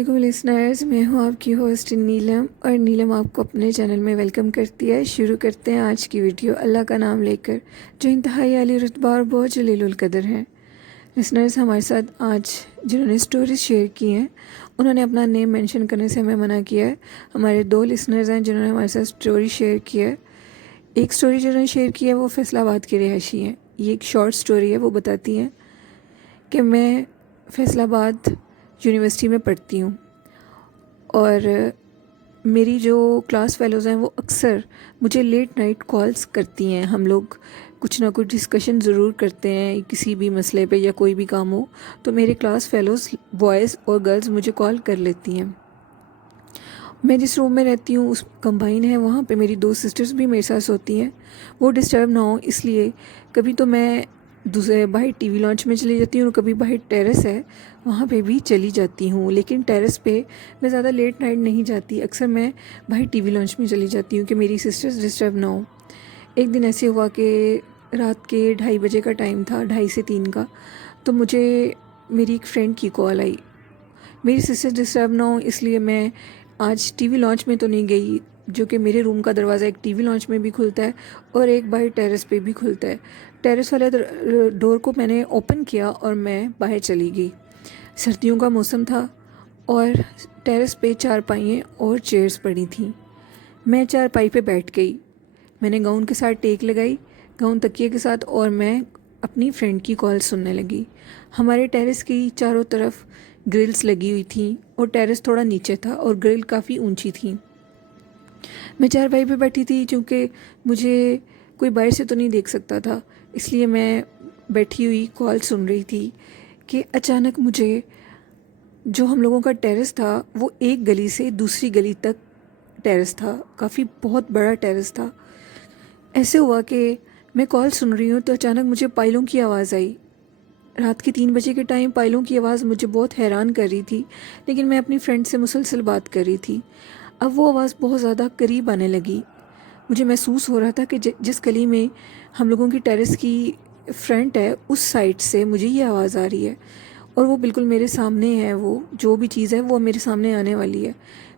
वालेकुम लिसनर्स, मैं हूं आपकी होस्ट नीलम और नीलम आपको अपने चैनल में वेलकम करती है। शुरू करते हैं आज की वीडियो अल्लाह का नाम लेकर, जो इंतहाई आली रुतबा और बहुत जलीलुल कदर है। लिसनर्स, हमारे साथ आज जिन्होंने स्टोरीज शेयर की हैं उन्होंने अपना नेम मेंशन करने से हमें मना किया है। हमारे दो लिसनर्स हैं जिन्होंने हमारे साथ स्टोरी शेयर की है। एक स्टोरी जिन्होंने शेयर की है वो फैसलाबाद की रिहायशी हैं। ये एक शॉर्ट स्टोरी है। वो बताती हैं कि मैं फैसलाबाद यूनिवर्सिटी में पढ़ती हूँ और मेरी जो क्लास फेलोज़ हैं वो अक्सर मुझे लेट नाइट कॉल्स करती हैं। हम लोग कुछ ना कुछ डिस्कशन ज़रूर करते हैं किसी भी मसले पे या कोई भी काम हो, तो मेरे क्लास फेलोज़ बॉयज़ और गर्ल्स मुझे कॉल कर लेती हैं। मैं जिस रूम में रहती हूँ उस कंबाइन है, वहाँ पे मेरी दो सिस्टर्स भी मेरे साथ होती हैं। वो डिस्टर्ब ना हो इसलिए कभी तो मैं दूसरे बाहर टीवी लॉन्च में चली जाती हूँ और कभी बाहर टेरेस है वहाँ पे भी चली जाती हूँ। लेकिन टेरेस पे मैं ज़्यादा लेट नाइट नहीं जाती, अक्सर मैं बाहर टीवी लॉन्च में चली जाती हूँ कि मेरी सिस्टर्स डिस्टर्ब ना हो। एक दिन ऐसे हुआ कि रात के 2:30 का टाइम था, 2:30 से 3 का, तो मुझे मेरी एक फ्रेंड की कॉल आई। मेरी सिस्टर डिस्टर्ब ना हो इसलिए मैं आज टीवी लॉन्च में तो नहीं गई, जो कि मेरे रूम का दरवाज़ा एक टीवी लॉन्च में भी खुलता है और एक बाहर टेरेस पे भी खुलता है। टेरेस वाले डोर को मैंने ओपन किया और मैं बाहर चली गई। सर्दियों का मौसम था और टेरेस पे चारपाइयाँ और चेयर्स पड़ी थीं। मैं चारपाई पे बैठ गई। मैंने गाउन के साथ टेक लगाई, गाउन तकिए के साथ, और मैं अपनी फ्रेंड की कॉल सुनने लगी। हमारे टेरेस की चारों तरफ ग्रिल्स लगी हुई थी और टेरेस थोड़ा नीचे था और ग्रिल काफ़ी ऊंची थी। मैं चारपाई पे बैठी थी क्योंकि मुझे कोई बाहर से तो नहीं देख सकता था, इसलिए मैं बैठी हुई कॉल सुन रही थी कि अचानक मुझे, जो हम लोगों का टेरेस था वो एक गली से दूसरी गली तक टेरेस था, काफ़ी बहुत बड़ा टेरेस था। ऐसे हुआ कि मैं कॉल सुन रही हूँ तो अचानक मुझे पायलों की आवाज़ आई। रात के 3 बजे के टाइम पायलों की आवाज़ मुझे बहुत हैरान कर रही थी, लेकिन मैं अपनी फ्रेंड से मुसलसल बात कर रही थी। अब वो आवाज़ बहुत ज़्यादा करीब आने लगी। मुझे महसूस हो रहा था कि जिस गली में हम लोगों की टेरेस की फ्रंट है उस साइड से मुझे ये आवाज़ आ रही है और वो बिल्कुल मेरे सामने है। वो जो भी चीज़ है वो मेरे सामने आने वाली है।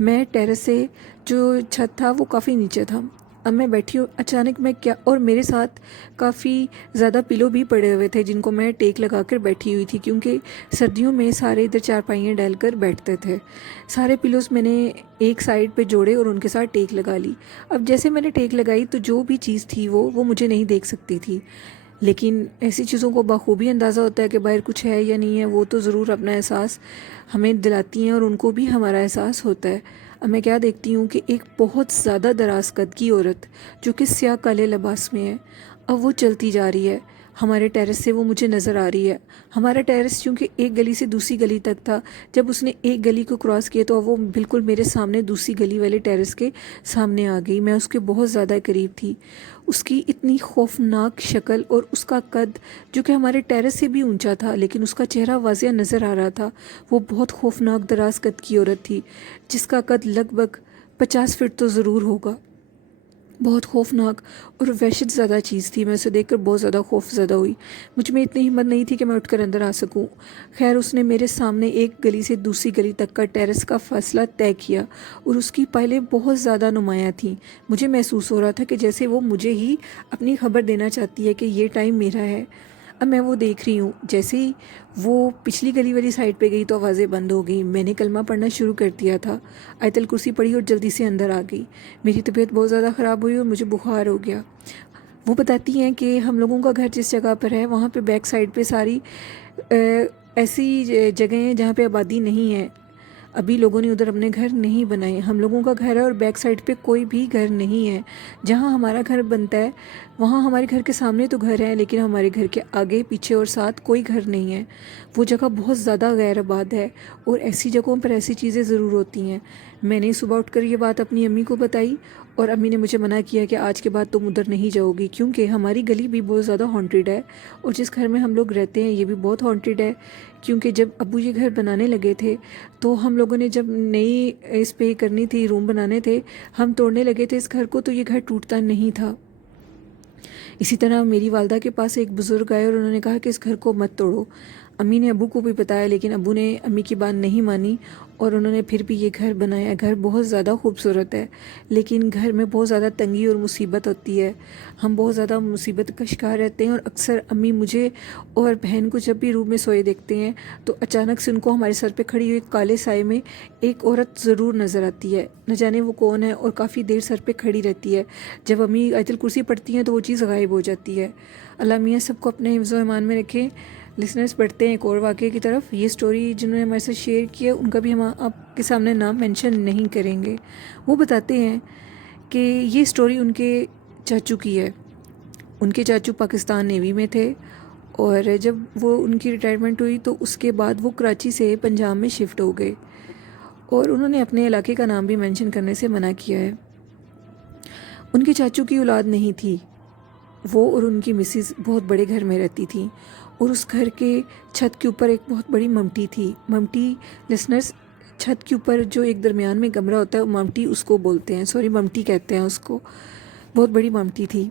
मैं टेरेस से, जो छत था वो काफ़ी नीचे था, अब मैं बैठी हूँ, अचानक मैं क्या, और मेरे साथ काफ़ी ज़्यादा पिलो भी पड़े हुए थे जिनको मैं टेक लगा कर बैठी हुई थी, क्योंकि सर्दियों में सारे इधर चारपाइयाँ डाल कर बैठते थे। सारे पिलोस मैंने एक साइड पे जोड़े और उनके साथ टेक लगा ली। अब जैसे मैंने टेक लगाई तो जो भी चीज़ थी वो मुझे नहीं देख सकती थी, लेकिन ऐसी चीज़ों को बखूबी अंदाज़ा होता है कि बाहर कुछ है या नहीं है। वो तो ज़रूर अपना एहसास हमें दिलाती हैं और उनको भी हमारा एहसास होता है। अब मैं क्या देखती हूँ कि एक बहुत ज़्यादा दराज कद की औरत जो कि स्याह काले लिबास में है, अब वो चलती जा रही है हमारे टेरेस से, वो मुझे नज़र आ रही है। हमारा टेरेस चूँकि एक गली से दूसरी गली तक था, जब उसने एक गली को क्रॉस किया तो वो बिल्कुल मेरे सामने दूसरी गली वाले टेरेस के सामने आ गई। मैं उसके बहुत ज़्यादा करीब थी। उसकी इतनी खौफनाक शक्ल और उसका कद, जो कि हमारे टेरेस से भी ऊंचा था लेकिन उसका चेहरा वाज़िया नज़र आ रहा था। वो बहुत खौफनाक दराज कद की औरत थी जिसका कद लगभग 50 फीट तो ज़रूर होगा। बहुत खौफनाक और वहशत ज़्यादा चीज़ थी। मैं उसे देखकर बहुत ज़्यादा खौफज़दा हुई। मुझ में इतनी हिम्मत नहीं थी कि मैं उठकर अंदर आ सकूं। खैर, उसने मेरे सामने एक गली से दूसरी गली तक का टेरेस का फासला तय किया और उसकी पायलें बहुत ज़्यादा नुमायाँ थीं। मुझे महसूस हो रहा था कि जैसे वो मुझे ही अपनी खबर देना चाहती है कि ये टाइम मेरा है। अब मैं वो देख रही हूँ, जैसे ही वो पिछली गली वाली साइड पे गई तो आवाज़ें बंद हो गई। मैंने कलमा पढ़ना शुरू कर दिया था, आयतल कुर्सी पढ़ी और जल्दी से अंदर आ गई। मेरी तबीयत बहुत ज़्यादा ख़राब हुई और मुझे बुखार हो गया। वो बताती हैं कि हम लोगों का घर जिस जगह पर है वहाँ पे बैक साइड पे सारी ऐसी जगह हैं जहाँ पे आबादी नहीं है। अभी लोगों ने उधर अपने घर नहीं बनाए। हम लोगों का घर है और बैक साइड पे कोई भी घर नहीं है। जहाँ हमारा घर बनता है वहाँ हमारे घर के सामने तो घर है, लेकिन हमारे घर के आगे पीछे और साथ कोई घर नहीं है। वो जगह बहुत ज़्यादा गैर आबाद है और ऐसी जगहों पर ऐसी चीज़ें ज़रूर होती हैं। मैंने सुबह उठकर ये बात अपनी अम्मी को बताई और अम्मी ने मुझे मना किया कि आज के बाद तुम उधर नहीं जाओगी, क्योंकि हमारी गली भी बहुत ज़्यादा हॉन्टेड है और जिस घर में हम लोग रहते हैं ये भी बहुत हॉन्टेड है। क्योंकि जब अब्बू ये घर बनाने लगे थे तो हम लोगों ने जब नई इस पे करनी थी, रूम बनाने थे, हम तोड़ने लगे थे इस घर को तो ये घर टूटता नहीं था। इसी तरह मेरी वालदा के पास एक बुज़ुर्ग आए और उन्होंने कहा कि इस घर को मत तोड़ो। امی نے ابو کو بھی بتایا لیکن ابو نے امی کی بات نہیں مانی اور انہوں نے پھر بھی یہ گھر بنایا۔ گھر بہت زیادہ خوبصورت ہے لیکن گھر میں بہت زیادہ تنگی اور مصیبت ہوتی ہے، ہم بہت زیادہ مصیبت کا شکار رہتے ہیں، اور اکثر امی مجھے اور بہن کو جب بھی روم میں سوئے دیکھتے ہیں تو اچانک سے ان کو ہمارے سر پہ کھڑی ہوئی کالے سائے میں ایک عورت ضرور نظر آتی ہے، نہ جانے وہ کون ہے، اور کافی دیر سر پہ کھڑی رہتی ہے۔ جب امی آیت الکرسی پڑھتی ہیں تو وہ چیز غائب ہو جاتی ہے۔ اللہ میاں سب کو اپنے حفظ و ایمان میں رکھے۔ لسنرز پڑھتے ہیں ایک اور واقعے کی طرف۔ یہ سٹوری جنہوں نے ہمارے ساتھ شیئر کی ہے ان کا بھی ہم آپ کے سامنے نام مینشن نہیں کریں گے۔ وہ بتاتے ہیں کہ یہ سٹوری ان کے چاچو کی ہے۔ ان کے چاچو پاکستان نیوی میں تھے، اور جب وہ ان کی ریٹائرمنٹ ہوئی تو اس کے بعد وہ کراچی سے پنجاب میں شفٹ ہو گئے، اور انہوں نے اپنے علاقے کا نام بھی مینشن کرنے سے منع کیا ہے۔ ان کے چاچو کی اولاد نہیں تھی، وہ اور ان کی مسز بہت بڑے گھر میں رہتی تھیں، اور اس گھر کے چھت کے اوپر ایک بہت بڑی ممٹی تھی۔ ممٹی لسنرز، چھت کے اوپر جو ایک درمیان میں کمرہ ہوتا ہے ممٹی اس کو بولتے ہیں، ممٹی کہتے ہیں اس کو۔ بہت بڑی ممٹی تھی۔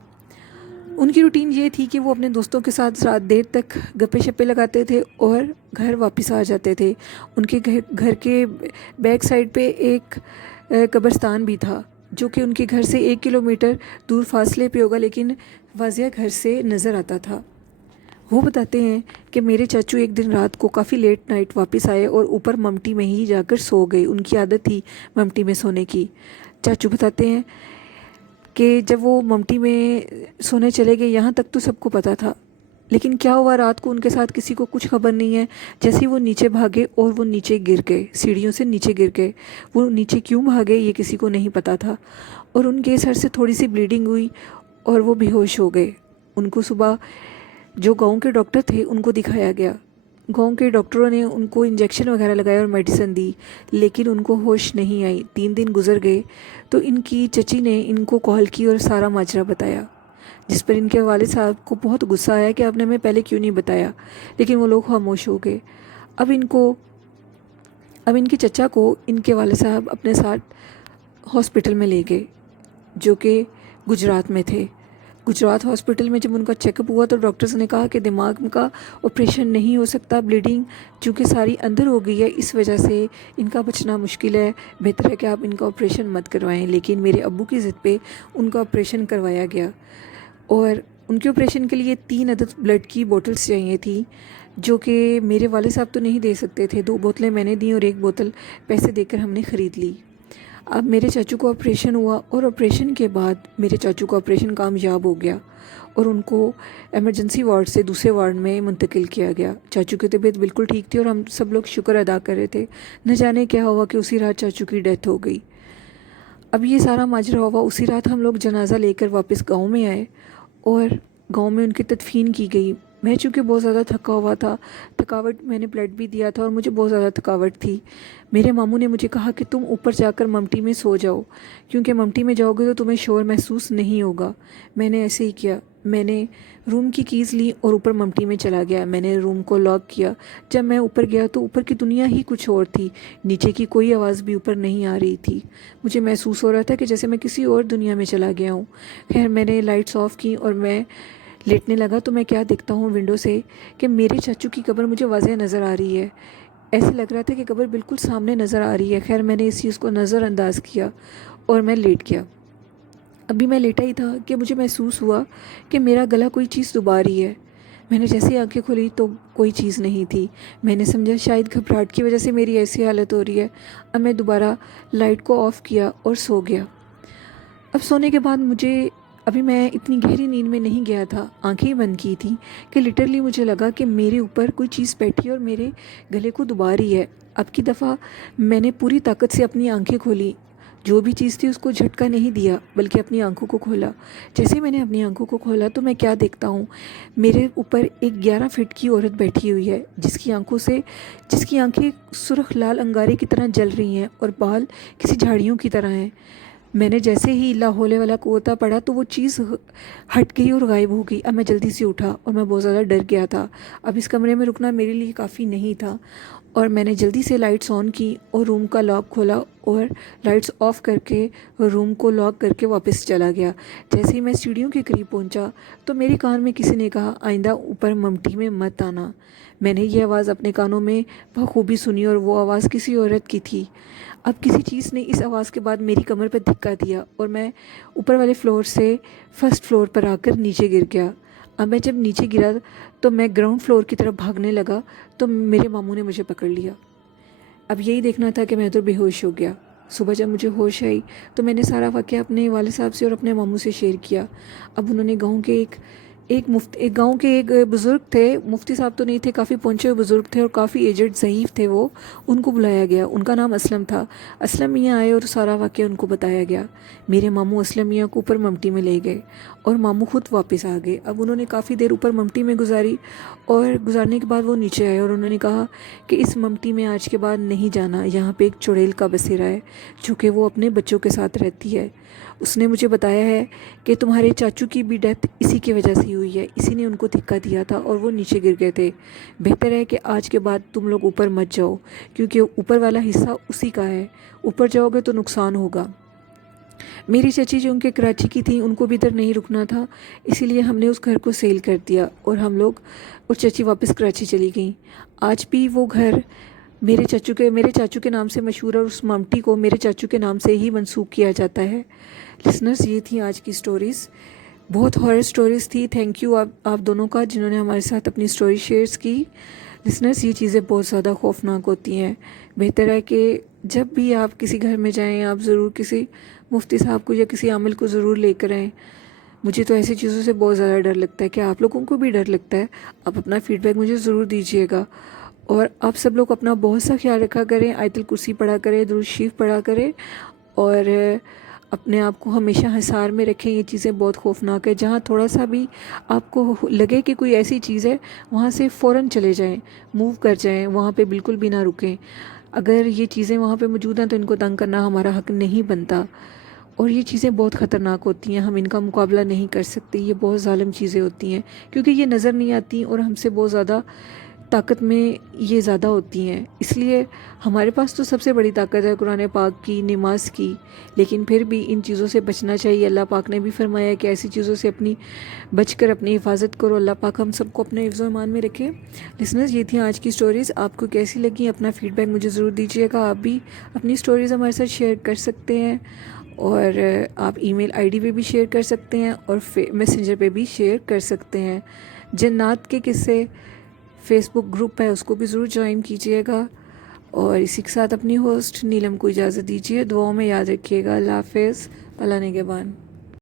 ان کی روٹین یہ تھی کہ وہ اپنے دوستوں کے ساتھ رات دیر تک گپے شپے لگاتے تھے اور گھر واپس آ جاتے تھے۔ ان کے گھر کے بیک سائڈ پہ ایک قبرستان بھی تھا جو کہ ان کے گھر سے 1 کلومیٹر دور فاصلے پہ ہوگا، لیکن واضح گھر سے نظر آتا تھا۔ وہ بتاتے ہیں کہ میرے چاچو ایک دن رات کو کافی لیٹ نائٹ واپس آئے اور اوپر ممٹی میں ہی جا کر سو گئے۔ ان کی عادت تھی ممٹی میں سونے کی۔ چاچو بتاتے ہیں کہ جب وہ ممٹی میں سونے چلے گئے یہاں تک تو سب کو پتہ تھا، لیکن کیا ہوا رات کو ان کے ساتھ کسی کو کچھ خبر نہیں ہے۔ جیسے ہی وہ نیچے بھاگے اور وہ نیچے گر گئے، سیڑھیوں سے نیچے گر گئے۔ وہ نیچے کیوں بھاگے یہ کسی کو نہیں پتہ تھا، اور ان کے سر سے تھوڑی سی بلیڈنگ ہوئی اور وہ بے ہوش ہو گئے۔ ان کو صبح جو گاؤں کے ڈاکٹر تھے ان کو دکھایا گیا۔ گاؤں کے ڈاکٹروں نے ان کو انجیکشن وغیرہ لگایا اور میڈیسن دی، لیکن ان کو ہوش نہیں آئی۔ 3 دن گزر گئے تو ان کی چچی نے ان کو کال کی اور سارا ماجرا بتایا، جس پر ان کے والد صاحب کو بہت غصہ آیا کہ آپ نے ہمیں پہلے کیوں نہیں بتایا، لیکن وہ لوگ خاموش ہو گئے۔ اب ان کے چچا کو ان کے والد صاحب اپنے ساتھ ہاسپٹل میں لے گئے جو کہ گجرات میں تھے۔ گجرات ہاسپٹل میں جب ان کا چیک اپ ہوا تو ڈاکٹرز نے کہا کہ دماغ کا آپریشن نہیں ہو سکتا، بلیڈنگ چونکہ ساری اندر ہو گئی ہے اس وجہ سے ان کا بچنا مشکل ہے، بہتر ہے کہ آپ ان کا آپریشن مت کروائیں۔ لیکن میرے ابو کی ضد پہ ان کا آپریشن کروایا گیا، اور ان کے آپریشن کے لیے 3 عدد بلڈ کی بوٹلز چاہیے تھیں جو کہ میرے والد صاحب تو نہیں دے سکتے تھے۔ 2 بوتلیں میں نے دیں اور 1 بوتل پیسے دے کر ہم نے خرید لی۔ اب میرے چاچو کو آپریشن ہوا، اور آپریشن کے بعد میرے چاچو کا آپریشن کامیاب ہو گیا اور ان کو ایمرجنسی وارڈ سے دوسرے وارڈ میں منتقل کیا گیا۔ چاچو کی طبیعت بالکل ٹھیک تھی اور ہم سب لوگ شکر ادا کر رہے تھے۔ نہ جانے کیا ہوا کہ اسی رات چاچو کی ڈیتھ ہو گئی۔ اب یہ سارا ماجرا ہوا، اسی رات ہم لوگ جنازہ لے کر واپس گاؤں میں آئے اور گاؤں میں ان کی تدفین کی گئی۔ میں چونکہ بہت زیادہ تھکا ہوا تھا، تھکاوٹ میں نے بلڈ بھی دیا تھا اور مجھے بہت زیادہ تھکاوٹ تھی۔ میرے ماموں نے مجھے کہا کہ تم اوپر جا کر ممٹی میں سو جاؤ، کیونکہ ممٹی میں جاؤ گے تو تمہیں شور محسوس نہیں ہوگا۔ میں نے ایسے ہی کیا، میں نے روم کی کیز لی اور اوپر ممٹی میں چلا گیا۔ میں نے روم کو لاک کیا۔ جب میں اوپر گیا تو اوپر کی دنیا ہی کچھ اور تھی، نیچے کی کوئی آواز بھی اوپر نہیں آ رہی تھی۔ مجھے محسوس ہو رہا تھا کہ جیسے میں کسی اور دنیا میں چلا گیا ہوں۔ خیر میں نے لائٹس آف کی اور میں لیٹنے لگا تو میں کیا دیکھتا ہوں ونڈو سے کہ میرے چاچو کی قبر مجھے واضح نظر آ رہی ہے۔ ایسے لگ رہا تھا کہ قبر بالکل سامنے نظر آ رہی ہے۔ خیر میں نے اس چیز کو نظر انداز کیا اور میں لیٹ گیا۔ ابھی میں لیٹا ہی تھا کہ مجھے محسوس ہوا کہ میرا گلا کوئی چیز دبا رہی ہے۔ میں نے جیسے آنکھیں کھولی تو کوئی چیز نہیں تھی۔ میں نے سمجھا شاید گھبراہٹ کی وجہ سے میری ایسی حالت ہو رہی ہے۔ اب میں دوبارہ لائٹ کو آف کیا اور سو گیا۔ اب سونے کے بعد ابھی میں اتنی گہری نیند میں نہیں گیا تھا، آنکھیں بند کی تھیں کہ لٹرلی مجھے لگا کہ میرے اوپر کوئی چیز بیٹھی اور میرے گلے کو دبا رہی ہے۔ اب کی دفعہ میں نے پوری طاقت سے اپنی آنکھیں کھولی، جو بھی چیز تھی اس کو جھٹکا نہیں دیا بلکہ اپنی آنکھوں کو کھولا۔ جیسے میں نے اپنی آنکھوں کو کھولا تو میں کیا دیکھتا ہوں، میرے اوپر ایک 11 فٹ کی عورت بیٹھی ہوئی ہے جس کی آنکھیں سرخ لال انگارے کی طرح جل رہی ہیں اور بال کسی جھاڑیوں کی طرح ہیں۔ मैंने जैसे ही ला हौले वाला कुव्वता पढ़ा तो वो चीज़ हट गई और गायब हो गई। अब मैं जल्दी से उठा और मैं बहुत ज़्यादा डर गया था। अब इस कमरे में रुकना मेरे लिए काफ़ी नहीं था और मैंने जल्दी से लाइट्स ऑन की और रूम का लॉक खोला और लाइट्स ऑफ करके रूम को लॉक करके वापस चला गया। जैसे ही मैं सीढ़ियों के करीब पहुंचा तो मेरे कान में किसी ने कहा, आइंदा ऊपर ममटी में मत आना। मैंने ये आवाज़ अपने कानों में बखूबी सुनी और वो आवाज़ किसी औरत की थी। अब किसी चीज़ ने इस आवाज़ के बाद मेरी कमर पर धक्का दिया और मैं ऊपर वाले फ्लोर से फर्स्ट फ्लोर पर आकर नीचे गिर गया। अब मैं जब नीचे गिरा तो मैं ग्राउंड फ्लोर की तरफ भागने लगा तो मेरे मामू ने मुझे पकड़ लिया। अब यही देखना था कि मैं तो बेहोश हो गया। सुबह जब मुझे होश आई तो मैंने सारा वाक़या अपने वालिद साहब से और अपने मामू से शेयर किया। अब उन्होंने गाँव के एक गांव के एक बुज़ुर्ग थे, मुफ्ती साहब तो नहीं थे, काफ़ी पहुंचे हुए बुज़ुर्ग थे और काफ़ी एजड ज़ईफ़ थे वो, उनको बुलाया गया। उनका नाम असलम था। असलम मियाँ आए और सारा वाक़या उनको बताया गया। मेरे मामू असलम मियाँ को ऊपर ममटी में ले गए और मामू खुद वापस आ गए। अब उन्होंने काफ़ी देर ऊपर ममटी में गुजारी और गुजारने के बाद वो नीचे आए और उन्होंने कहा कि इस ममटी में आज के बाद नहीं जाना, यहाँ पे एक चुड़ैल का बसेरा है जो कि वो अपने बच्चों के साथ रहती है। उसने मुझे बताया है कि तुम्हारे चाचू की भी डेथ इसी की वजह से हुई है, इसी ने उनको धक्का दिया था और वो नीचे गिर गए थे। बेहतर है कि आज के बाद तुम लोग ऊपर मत जाओ क्योंकि ऊपर वाला हिस्सा उसी का है, ऊपर जाओगे तो नुकसान होगा। मेरी चाची जो उनके कराची की थी, उनको भी इधर नहीं रुकना था, इसीलिए हमने उस घर को सेल कर दिया और हम लोग और चाची वापस कराची चली गई। आज भी वो घर मेरे चाचू के नाम से मशहूर है और उस ममटी को मेरे चाचू के नाम से ही मंसूब किया जाता है। लिसनर्स, ये थी आज की स्टोरीज़। बहुत हॉरर स्टोरीज़ थी। थैंक यू आप दोनों का जिन्होंने हमारे साथ अपनी स्टोरी शेयर्स की। लिसनर्स, ये चीज़ें बहुत ज़्यादा खौफनाक होती हैं। बेहतर है कि जब भी आप किसी घर में जाएं, आप ज़रूर किसी मुफ्ती साहब को या किसी आमिल को ज़रूर लेकर आएँ। मुझे तो ऐसी चीज़ों से बहुत ज़्यादा डर लगता है। क्या आप लोगों को भी डर लगता है? आप अपना फ़ीडबैक मुझे ज़रूर दीजिएगा और आप सब लोग अपना बहुत सा ख्याल रखा करें, आयतुल कुर्सी पढ़ा करें, दुरूद शरीफ पढ़ा करें और अपने आप को हमेशा हिसार में रखें। ये चीज़ें बहुत खौफनाक है। जहाँ थोड़ा सा भी आपको लगे कि कोई ऐसी चीज़ है, वहाँ से फ़ौरन चले जाएं, मूव कर जाएं, वहाँ पे बिल्कुल भी ना रुकें। अगर ये चीज़ें वहाँ पे मौजूद हैं तो इनको तंग करना हमारा हक नहीं बनता और ये चीज़ें बहुत ख़तरनाक होती हैं। हम इनका मुकाबला नहीं कर सकते। ये बहुत ज़ालिम चीज़ें होती हैं क्योंकि ये नज़र नहीं आती और हमसे बहुत ज़्यादा ताकत में ये ज़्यादा होती हैं। इसलिए हमारे पास तो सबसे बड़ी ताकत है कुरान पाक की, नमाज की, लेकिन फिर भी इन चीज़ों से बचना चाहिए। अल्लाह पाक ने भी फरमाया कि ऐसी चीज़ों से बचकर अपनी हिफाजत करो। अल्लाह पाक हम सबको अपने हिफ्ज़-ओ ईमान में रखे। लिसनर्स, ये थी आज की स्टोरीज़। आपको कैसी लगी? अपना फ़ीडबैक मुझे ज़रूर दीजिएगा। आप भी अपनी स्टोरीज़ हमारे साथ शेयर कर सकते हैं और आप ईमेल आईडी पे भी शेयर कर सकते हैं और मैसेंजर पे भी शेयर कर सकते हैं। जन्नात के किस्से फेसबुक ग्रुप है, उसको भी ज़रूर ज्वाइन कीजिएगा। और इसी के साथ अपनी होस्ट नीलम को इजाज़त दीजिए। दुआओं में याद रखिएगा। अल्लाह हाफ़िज़। अल्लाह निगहबान।